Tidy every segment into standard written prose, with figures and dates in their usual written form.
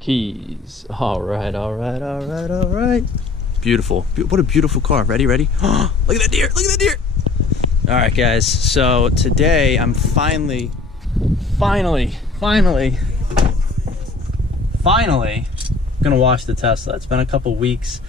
Keys. All right, all right, all right, all right. Beautiful. What a beautiful car. Ready, ready? Look at that deer. Look at that deer. All right, guys. So today I'm finally gonna wash the Tesla. It's been a couple weeks.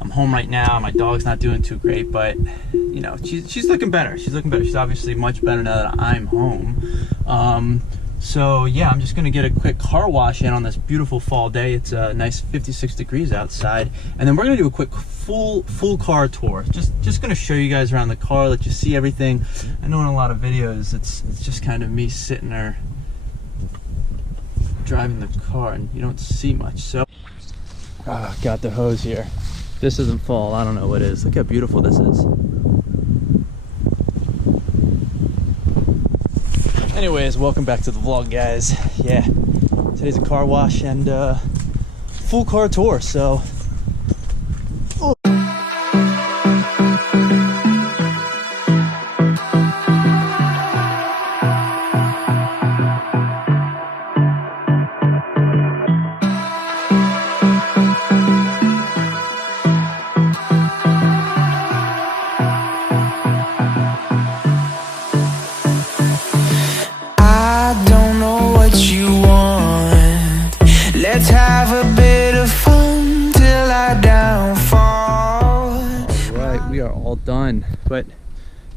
I'm home right now. My dog's not doing too great, but you know, she's looking better. She's looking better. She's obviously much better now that I'm home. So yeah, I'm just gonna get a quick car wash in on this beautiful fall day. It's a nice 56 degrees outside, and then we're gonna do a quick full car tour. Just gonna show you guys around the car, let you see everything. I know in a lot of videos it's just kind of me sitting there driving the car and you don't see much. So got the hose here. This isn't fall, I don't know what it is. Look how beautiful this is. Anyways, welcome back to the vlog, guys. Yeah, today's a car wash and full car tour, so let's have a bit of fun till I downfall. Alright, we are all done. But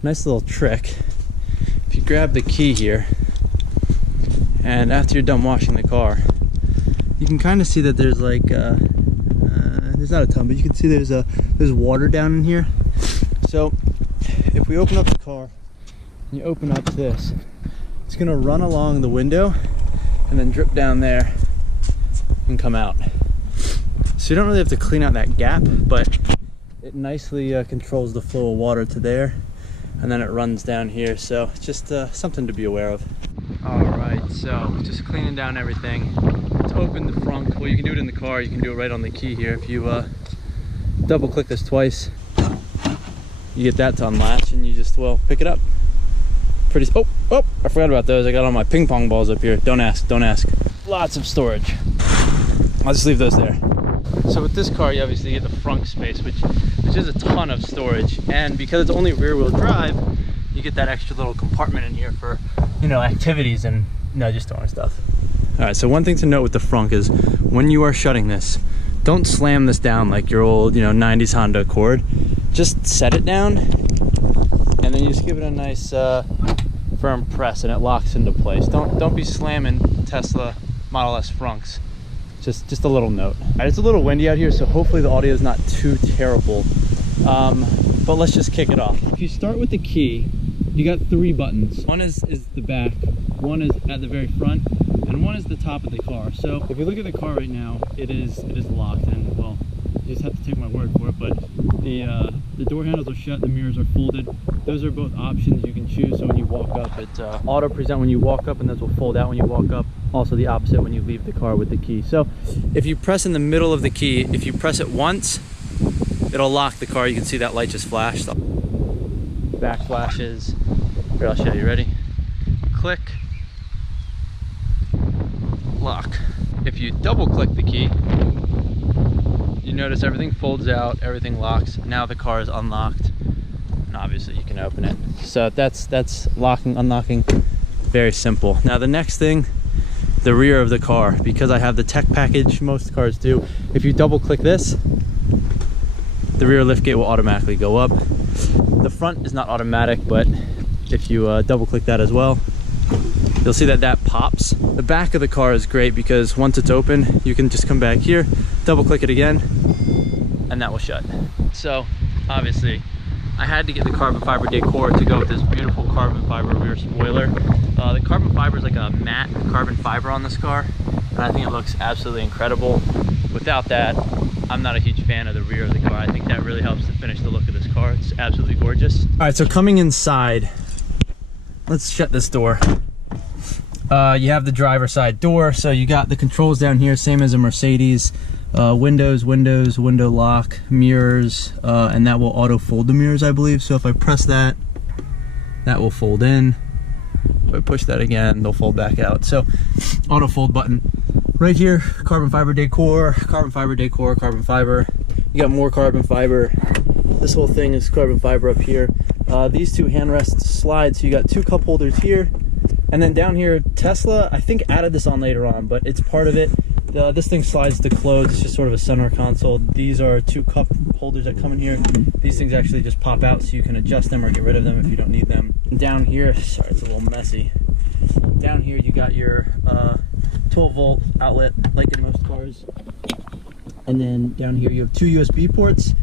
nice little trick. If you grab the key here, and after you're done washing the car, you can kind of see that there's like there's not a ton, but you can see there's water down in here. So if we open up the car and you open up this, it's gonna run along the window and then drip down there and come out. So you don't really have to clean out that gap, but it nicely controls the flow of water to there, and then it runs down here. So it's just something to be aware of. All right, so just cleaning down everything. To open the front, well, you can do it in the car, you can do it right on the key here. If you double click this twice, you get that to unlatch, and you just, well, pick it up. Pretty, oh, I forgot about those. I got all my ping pong balls up here. Don't ask, don't ask. Lots of storage. I'll just leave those there. So with this car, you obviously get the front space, which is a ton of storage. And because it's only rear wheel drive, you get that extra little compartment in here for, you know, activities and, just throwing stuff. All right, so one thing to note with the front is when you are shutting this, don't slam this down like your old, 90s Honda Accord. Just set it down, and then you just give it a nice firm press, and it locks into place. Don't be slamming Tesla Model S fronts. Just a little note. All right, it's a little windy out here, so hopefully the audio is not too terrible. But let's just kick it off. If you start with the key, you got 3 buttons. One is the back, one is at the very front, and one is the top of the car. So if you look at the car right now, it is locked, and well, you just have to take my word for it, but the door handles are shut, the mirrors are folded. Those are both options you can choose. So when you walk up, it's auto present when you walk up, and those will fold out when you walk up. Also the opposite when you leave the car with the key. So if you press in the middle of the key, if you press it once, it'll lock the car. You can see that light just flashed. Back flashes. Here, I'll show you. Ready? Click. Lock. If you double click the key, you notice everything folds out, everything locks. Now the car is unlocked, and obviously you can open it. So that's locking, unlocking, very simple. Now the next thing, the rear of the car, because I have the tech package, most cars do. If you double click this, the rear liftgate will automatically go up. The front is not automatic, but if you double click that as well, you'll see that pops. The back of the car is great because once it's open, you can just come back here, double click it again, and that will shut. So obviously I had to get the carbon fiber decor to go with this beautiful carbon fiber rear spoiler. The carbon fiber is like a matte carbon fiber on this car, and I think it looks absolutely incredible. Without that, I'm not a huge fan of the rear of the car. I think that really helps to finish the look of this car. It's absolutely gorgeous. All right, so coming inside, let's shut this door. You have the driver's side door, so you got the controls down here, same as a Mercedes. Windows, window lock, mirrors, and that will auto fold the mirrors, I believe. So if I press that, that will fold in. If I push that again, they'll fold back out. So auto fold button. Right here, carbon fiber decor, carbon fiber decor, carbon fiber. You got more carbon fiber. This whole thing is carbon fiber up here. These two handrests slide, so you got two cup holders here. And then down here, Tesla, I think added this on later on, but it's part of it. This thing slides to close. It's just sort of a center console. These are two cup holders that come in here. These things actually just pop out, so you can adjust them or get rid of them if you don't need them. And down here, sorry, it's a little messy. Down here, you got your 12-volt outlet, like in most cars. And then down here, you have two USB ports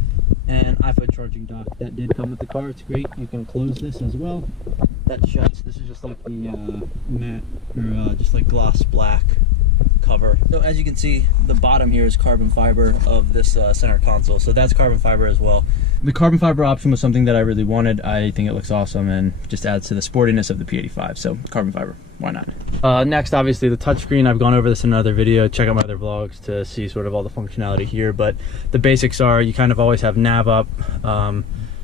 and iPhone charging dock. That did come with the car. It's great. You can close this as well. That shuts. This is just like the matte, or just like gloss black cover. So as you can see, the bottom here is carbon fiber of this center console. So that's carbon fiber as well. The carbon fiber option was something that I really wanted. I think it looks awesome and just adds to the sportiness of the P85. So carbon fiber, why not? Next, obviously the touchscreen. I've gone over this in another video. Check out my other vlogs to see sort of all the functionality here. But the basics are you kind of always have nav up.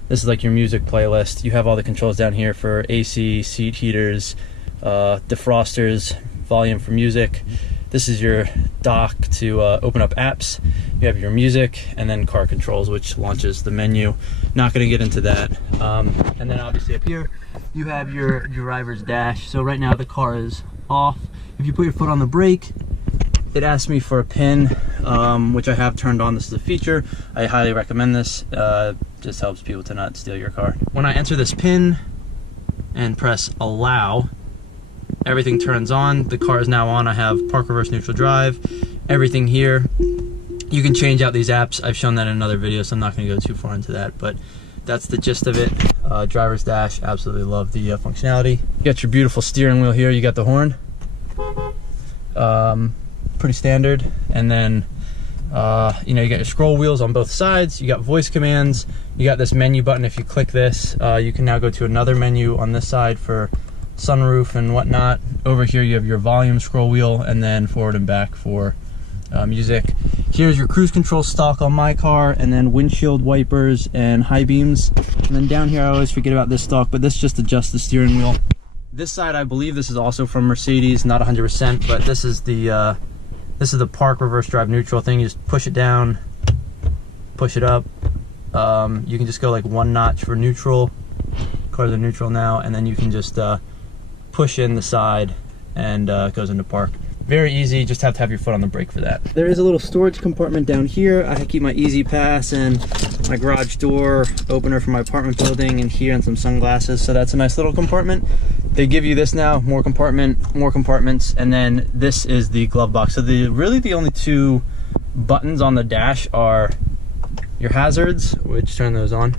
This is like your music playlist. You have all the controls down here for AC, seat heaters, defrosters, volume for music. This is your dock to open up apps. You have your music and then car controls, which launches the menu. Not gonna get into that. And then obviously up here, you have your driver's dash. So right now the car is off. If you put your foot on the brake, it asks me for a pin, which I have turned on. This is a feature. I highly recommend this. Just helps people to not steal your car. When I enter this pin and press allow, everything turns on. The car is now on. I have park, reverse, neutral, drive, everything here. You can change out these apps. I've shown that in another video, so I'm not going to go too far into that, but that's the gist of it. Driver's dash, absolutely love the functionality. You got your beautiful steering wheel here. You got the horn. Pretty standard. And then you know, you got your scroll wheels on both sides. You got voice commands. You got this menu button. If you click this, you can now go to another menu on this side for sunroof and whatnot. Over here you have your volume scroll wheel, and then forward and back for music. Here's your cruise control stock on my car, and then windshield wipers and high beams. And then down here I always forget about this stock, but this just adjusts the steering wheel. This side, I believe this is also from Mercedes, not 100%, but this is the park, reverse, drive, neutral thing. You just push it down, push it up. You can just go like one notch for neutral. Cars are neutral now, and then you can just push in the side and it goes into park. Very easy, just have to have your foot on the brake for that. There is a little storage compartment down here. I keep my Easy Pass and my garage door opener for my apartment building, and here, and some sunglasses, so that's a nice little compartment. They give you this now, more compartments, and then this is the glove box. So really the only two buttons on the dash are your hazards, which turn those on,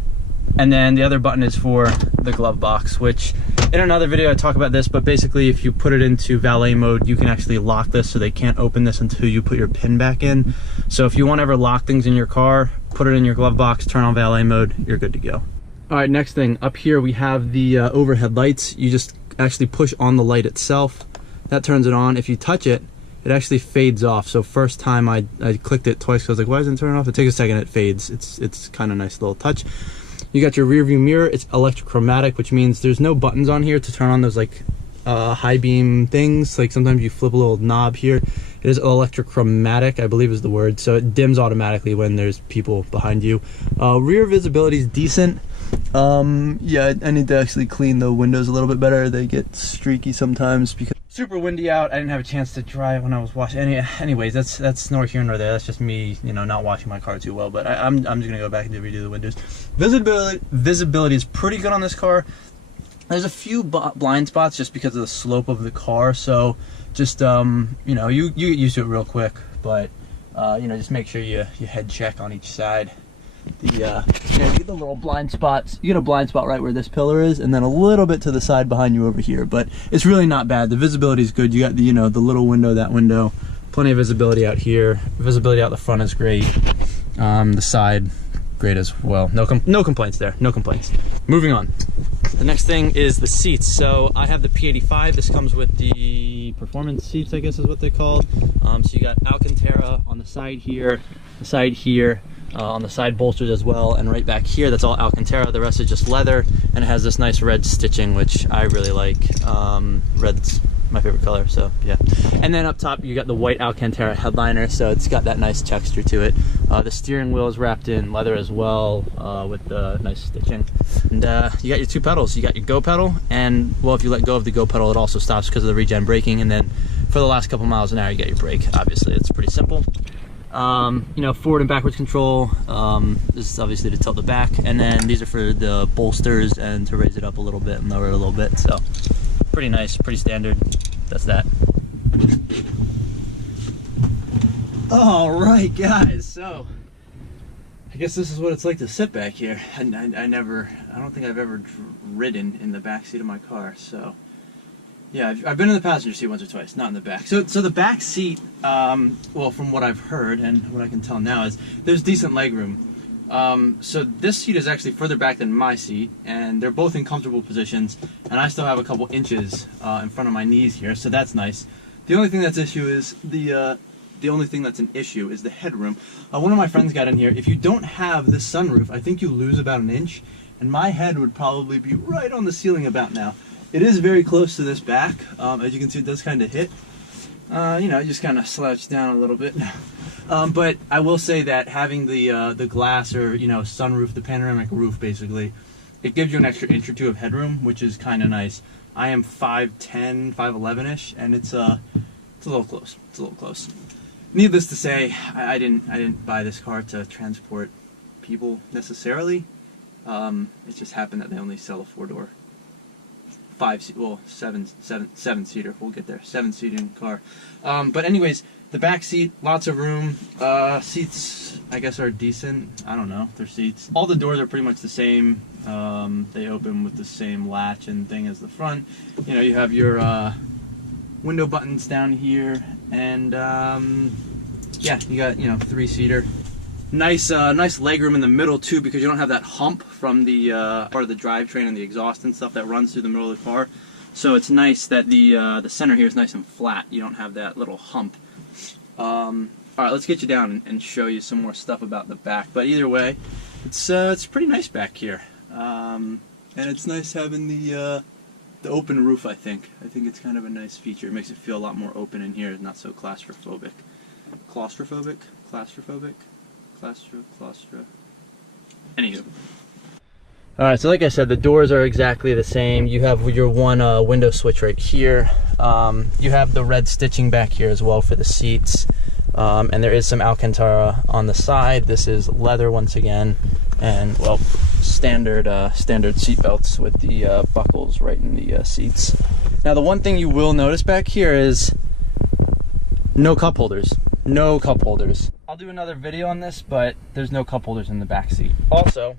and then the other button is for the glove box, which in another video I talk about this, but basically if you put it into valet mode, you can actually lock this, so they can't open this until you put your pin back in. So if you want to ever lock things in your car, put it in your glove box, turn on valet mode, you're good to go. All right, next thing, up here we have the overhead lights. You just actually push on the light itself. That turns it on. If you touch it, it actually fades off. So first time I clicked it twice, because I was like, why isn't it turning off? It takes a second, it fades. It's kind of nice little touch. You got your rear view mirror. It's electrochromatic, which means there's no buttons on here to turn on those like high beam things. Like sometimes you flip a little knob here. It is electrochromatic, I believe is the word. So it dims automatically when there's people behind you. Rear visibility is decent. Yeah, I need to actually clean the windows a little bit better. They get streaky sometimes because super windy out. I didn't have a chance to drive when I was washing. Anyways, that's nor here nor there. That's just me, you know, not washing my car too well. But I'm just gonna go back and redo the windows. Visibility is pretty good on this car. There's a few blind spots just because of the slope of the car. So just you know, you get used to it real quick. But you know, just make sure you head check on each side. You get the little blind spots. You get a blind spot right where this pillar is, and then a little bit to the side behind you over here, but it's really not bad. The visibility is good. You got the, you know, the little window, that window, plenty of visibility out here. Visibility out the front is great. The side, great as well. No complaints there, no complaints. Moving on. The next thing is the seats. So I have the P85. This comes with the performance seats, I guess is what they're called. So you got Alcantara on the side here, the side here, on the side bolsters as well, and right back here, that's all Alcantara. The rest is just leather, and it has this nice red stitching, which I really like. Red's my favorite color, so yeah. And then up top you got the white Alcantara headliner, so it's got that nice texture to it. The steering wheel is wrapped in leather as well, with the nice stitching. And you got your two pedals. You got your go pedal, and well, if you let go of the go pedal, it also stops because of the regen braking. And then for the last couple miles an hour, you get your brake. Obviously, it's pretty simple. You know, forward and backwards control. This is obviously to tilt the back, and then these are for the bolsters and to raise it up a little bit and lower it a little bit. So pretty nice, pretty standard. That's that. All right, guys. So I guess this is what it's like to sit back here. And I don't think I've ever ridden in the back seat of my car. So yeah, I've been in the passenger seat once or twice, not in the back. So the back seat, well, from what I've heard and what I can tell now is there's decent leg room. So this seat is actually further back than my seat, and they're both in comfortable positions, and I still have a couple inches in front of my knees here, so that's nice. The only thing that's an issue is the headroom. One of my friends got in here. If you don't have this sunroof, I think you lose about an inch, and my head would probably be right on the ceiling about now. It is very close to this back. As you can see, it does kind of hit. You know, just kind of slouch down a little bit. But I will say that having the glass, or you know, sunroof, the panoramic roof, basically, it gives you an extra inch or two of headroom, which is kind of nice. I am 5'10", 5'11"-ish, and it's a little close. It's a little close. Needless to say, I didn't buy this car to transport people necessarily. It just happened that they only sell a 4-door. Seven-seater. We'll get there. 7-seating car. But anyways, the back seat, lots of room. Seats, I guess, are decent. I don't know. They're seats. All the doors are pretty much the same. They open with the same latch and thing as the front. You know, you have your window buttons down here, and yeah, you got, you know, 3-seater. Nice legroom in the middle too, because you don't have that hump from the part of the drivetrain and the exhaust and stuff that runs through the middle of the car. So it's nice that the center here is nice and flat. You don't have that little hump. All right, let's get you down and show you some more stuff about the back. But either way, it's pretty nice back here, and it's nice having the open roof. I think it's kind of a nice feature. It makes it feel a lot more open in here, not so claustrophobic. Claustrophobic. Anywho. Alright, so like I said, the doors are exactly the same. You have your one window switch right here. You have the red stitching back here as well for the seats. And there is some Alcantara on the side. This is leather once again. And, well, standard seat belts with the buckles right in the seats. Now, the one thing you will notice back here is no cup holders. No cup holders. I'll do another video on this, but there's no cup holders in the back seat. Also,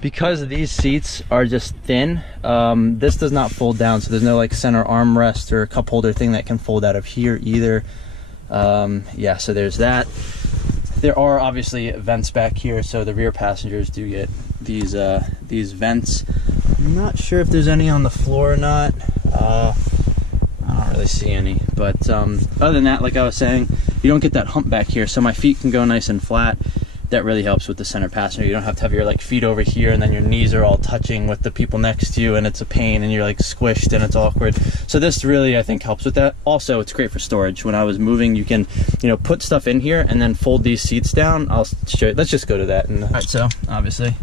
because these seats are just thin, this does not fold down, so there's no like center armrest or cup holder thing that can fold out of here either. Yeah, so there's that. There are obviously vents back here, so the rear passengers do get these vents. I'm not sure if there's any on the floor or not. I don't really see any, but other than that, like I was saying, you don't get that hump back here, so my feet can go nice and flat. That really helps with the center passenger. You don't have to have your like feet over here and then your knees are all touching with the people next to you, and it's a pain and you're like squished and it's awkward. So this really, I think, helps with that. Also, it's great for storage. When I was moving, you can, you know, put stuff in here and then fold these seats down. I'll show you. Let's just go to that. And all right, so obviously,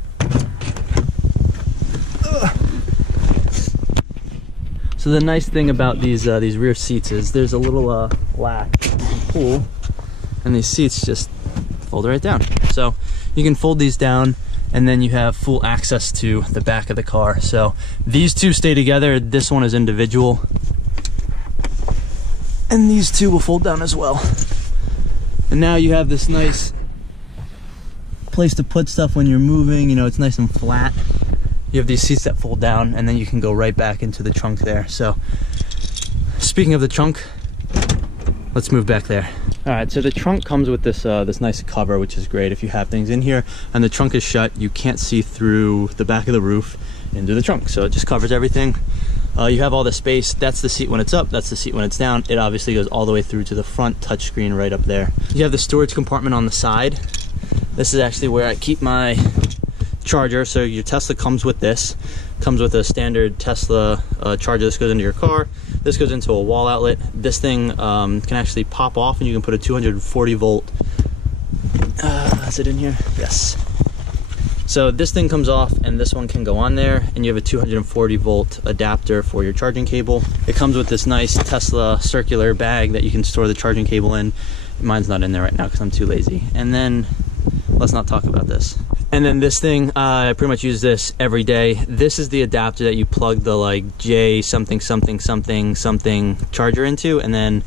so the nice thing about these rear seats is there's a little latch you can pull, and these seats just fold right down. So you can fold these down, and then you have full access to the back of the car. So these two stay together. This one is individual, and these two will fold down as well. And now you have this nice place to put stuff when you're moving. You know, it's nice and flat. You have these seats that fold down, and then you can go right back into the trunk there. So speaking of the trunk, let's move back there. All right, so the trunk comes with this this nice cover, which is great if you have things in here and the trunk is shut. You can't see through the back of the roof into the trunk, so it just covers everything. You have all the space. That's the seat when it's up, that's the seat when it's down. It obviously goes all the way through to the front touchscreen right up there. You have the storage compartment on the side. This is actually where I keep my charger. So your Tesla comes with this, comes with a standard Tesla charger. This goes into your car. This goes into a wall outlet. This thing can actually pop off, and you can put a 240 volt. Is it in here? Yes. So this thing comes off, and this one can go on there, and you have a 240 volt adapter for your charging cable. It comes with this nice Tesla circular bag that you can store the charging cable in. Mine's not in there right now because I'm too lazy. And then, let's not talk about this. And then this thing, I pretty much use this every day. This is the adapter that you plug the like J something something something something charger into, and then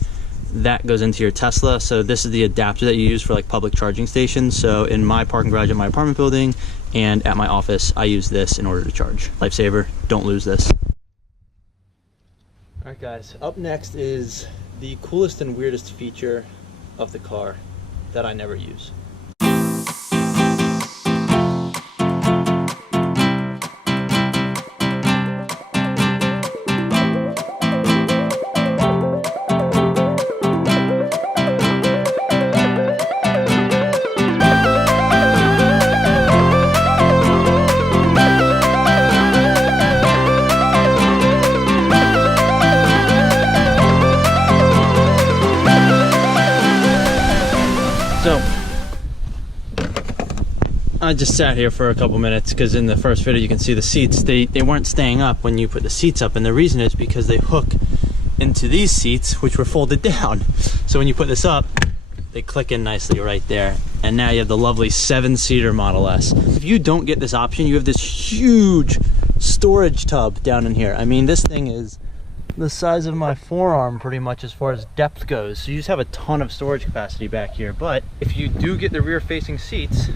that goes into your Tesla. So this is the adapter that you use for like public charging stations. So in my parking garage at my apartment building and at my office, I use this in order to charge. Lifesaver, don't lose this. All right guys, up next is the coolest and weirdest feature of the car that I never use. So, I just sat here for a couple minutes because in the first video you can see the seats, they weren't staying up when you put the seats up, and the reason is because they hook into these seats, which were folded down. So when you put this up, they click in nicely right there, and now you have the lovely 7-seater Model S. If you don't get this option, you have this huge storage tub down in here. I mean, this thing is the size of my forearm pretty much as far as depth goes, so you just have a ton of storage capacity back here. But if you do get the rear facing seats,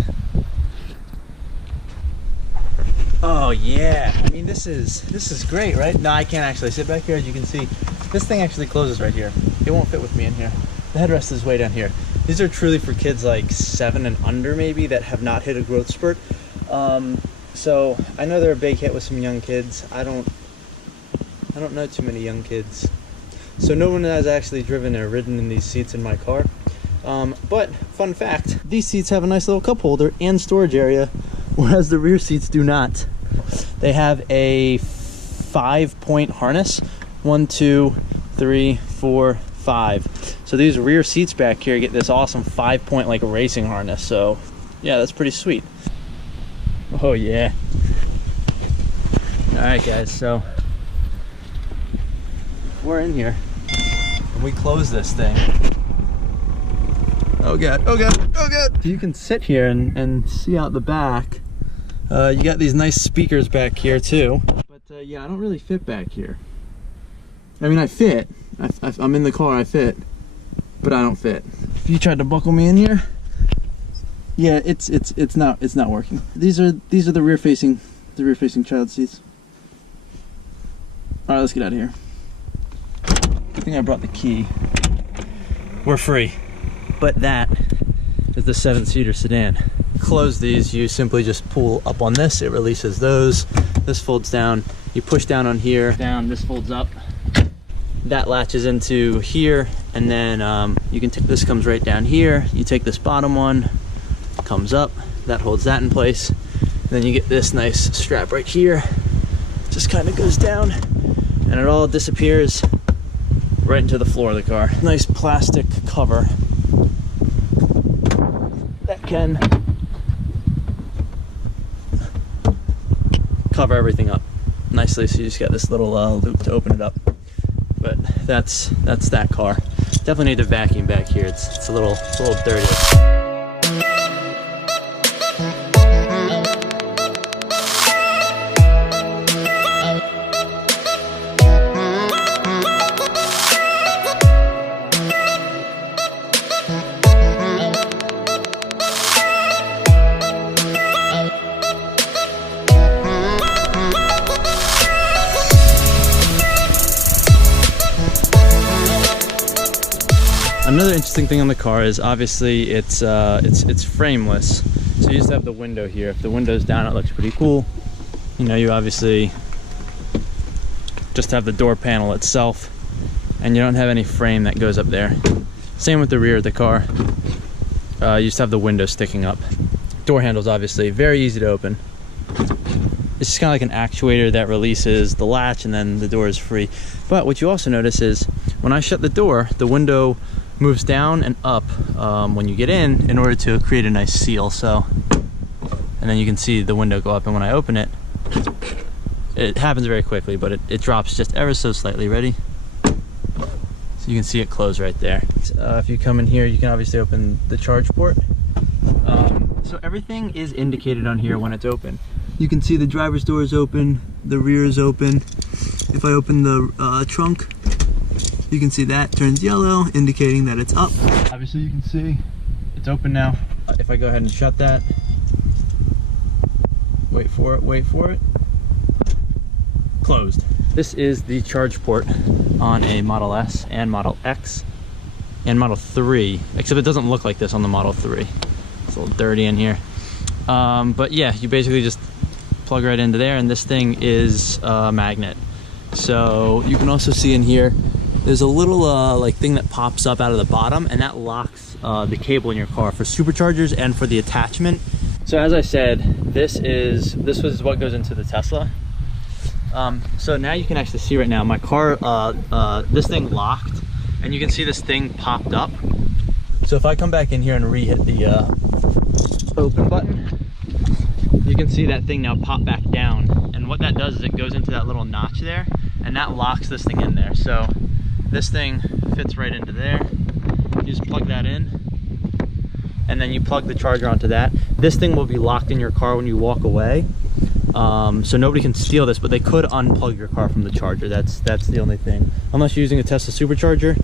oh yeah, I mean this is great, right? No, I can't actually sit back here. As you can see, this thing actually closes right here. It won't fit with me in here. The headrest is way down here. These are truly for kids like 7 and under maybe that have not hit a growth spurt. So I know they're a big hit with some young kids. I don't know too many young kids, so no one has actually driven or ridden in these seats in my car. But fun fact, these seats have a nice little cup holder and storage area, whereas the rear seats do not. They have a 5-point harness. 1, 2, 3, 4, 5. So these rear seats back here get this awesome 5-point like racing harness. So yeah, that's pretty sweet. Oh yeah. All right guys, so we're in here and we close this thing. Oh god, oh god, oh god. You can sit here and see out the back. You got these nice speakers back here too, but yeah, I don't really fit back here. I mean, I fit. I'm in the car, I fit, but I don't fit. If you tried to buckle me in here, yeah, it's not working. These are the rear facing child seats. All right, let's get out of here. Good thing I brought the key. We're free. But that is the 7-seater sedan. Close these, you simply just pull up on this, it releases those. This folds down, you push down on here, down, this folds up. That latches into here, and then you can take this, comes right down here. You take this bottom one, comes up, that holds that in place. And then you get this nice strap right here, just kind of goes down, and it all disappears right into the floor of the car. Nice plastic cover that can cover everything up nicely, so you just got this little loop to open it up. But that's that car. Definitely need to vacuum back here. It's a little dirty. Another interesting thing on the car is obviously it's frameless, so you just have the window here. If the window's down, it looks pretty cool. You know, you obviously just have the door panel itself, and you don't have any frame that goes up there. Same with the rear of the car. You just have the window sticking up. Door handles obviously very easy to open. It's just kind of like an actuator that releases the latch and then the door is free. But what you also notice is when I shut the door, the window moves down and up when you get in order to create a nice seal. So, and then you can see the window go up, and when I open it, it happens very quickly, but it drops just ever so slightly. Ready? So you can see it close right there. If you come in here, you can obviously open the charge port. So everything is indicated on here when it's open. You can see the driver's door is open, the rear is open. If I open the trunk, you can see that turns yellow, indicating that it's up. Obviously you can see it's open now. If I go ahead and shut that, wait for it, closed. This is the charge port on a Model S and Model X and Model 3, except it doesn't look like this on the Model 3. It's a little dirty in here. But yeah, you basically just plug right into there, and this thing is a magnet. So you can also see in here, there's a little like thing that pops up out of the bottom, and that locks the cable in your car for superchargers and for the attachment. So as I said, this was what goes into the Tesla. So now you can actually see right now, my car, this thing locked, and you can see this thing popped up. So if I come back in here and re-hit the open button, you can see that thing now pop back down. And what that does is it goes into that little notch there, and that locks this thing in there. So this thing fits right into there. You just plug that in, and then you plug the charger onto that. This thing will be locked in your car when you walk away. So nobody can steal this, but they could unplug your car from the charger. That's the only thing. Unless you're using a Tesla supercharger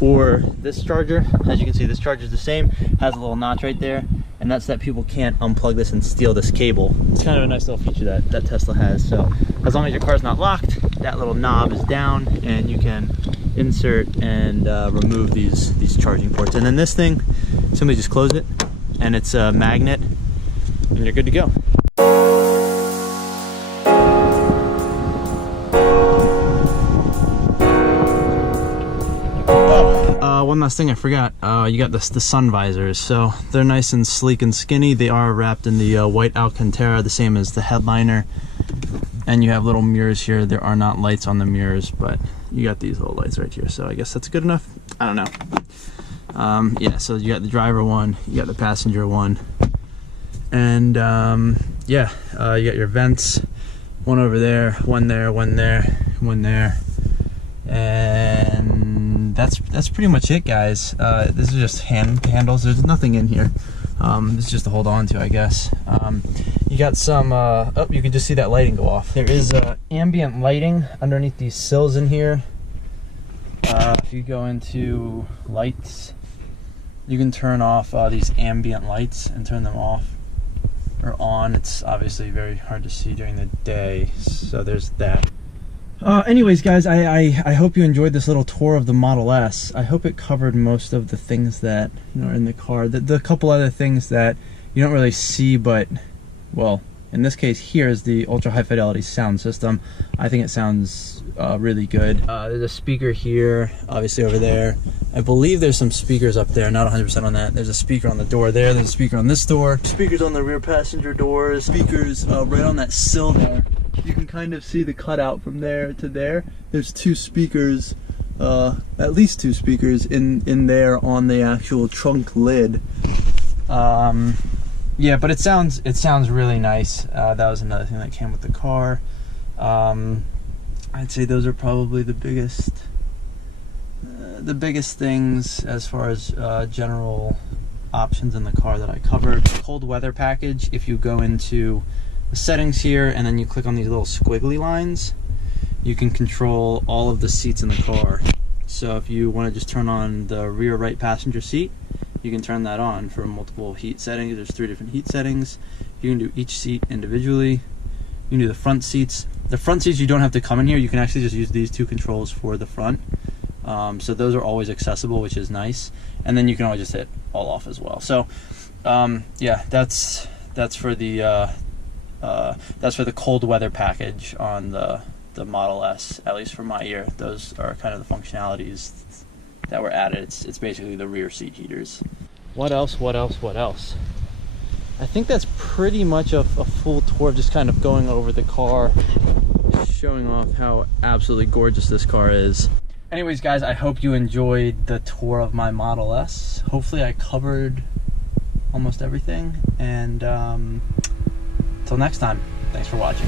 or this charger. As you can see, this charger is the same, has a little notch right there, and that's that people can't unplug this and steal this cable. It's kind of a nice little feature that Tesla has. So as long as your car's not locked, that little knob is down, and you can insert and remove these charging ports. And then this thing, simply just close it, and it's a magnet, and you're good to go. One last thing I forgot, you got the sun visors. So they're nice and sleek and skinny. They are wrapped in the white Alcantara, the same as the headliner. And you have little mirrors here. There are not lights on the mirrors, but you got these little lights right here. So I guess that's good enough. I don't know. Yeah, so you got the driver one, you got the passenger one. And yeah, you got your vents. One over there, one there, one there, one there. And that's pretty much it, guys. This is just handles. There's nothing in here. This is just to hold on to, I guess. You got some, oh, you can just see that lighting go off. There is ambient lighting underneath these sills in here. If you go into lights, you can turn off these ambient lights and turn them off or on. It's obviously very hard to see during the day, so there's that. Anyways, guys, I hope you enjoyed this little tour of the Model S. I hope it covered most of the things that are in the car. The couple other things that you don't really see, but, well, in this case here is the ultra high fidelity sound system. I think it sounds really good. There's a speaker here, obviously over there. I believe there's some speakers up there, not 100% on that. There's a speaker on the door there, there's a speaker on this door. Speakers on the rear passenger doors, speakers right on that sill there. You can kind of see the cutout from there to there. There's two speakers, at least two speakers in there on the actual trunk lid. Yeah, but it sounds really nice. That was another thing that came with the car. I'd say those are probably the biggest things as far as general options in the car that I covered. Cold weather package. If you go into the settings here and then you click on these little squiggly lines, you can control all of the seats in the car. So if you want to just turn on the rear right passenger seat, you can turn that on for multiple heat settings. There's 3 different heat settings. You can do each seat individually. You can do the front seats. The front seats, you don't have to come in here. You can actually just use these 2 controls for the front. So those are always accessible, which is nice. And then you can always just hit all off as well. So yeah, that's for the cold weather package on the Model S, at least for my year. Those are kind of the functionalities that were added. It's basically the rear seat heaters. What else? I think that's pretty much a full tour of just kind of going over the car, showing off how absolutely gorgeous this car is. Anyways, guys, I hope you enjoyed the tour of my Model S. Hopefully I covered almost everything, and until next time, thanks for watching.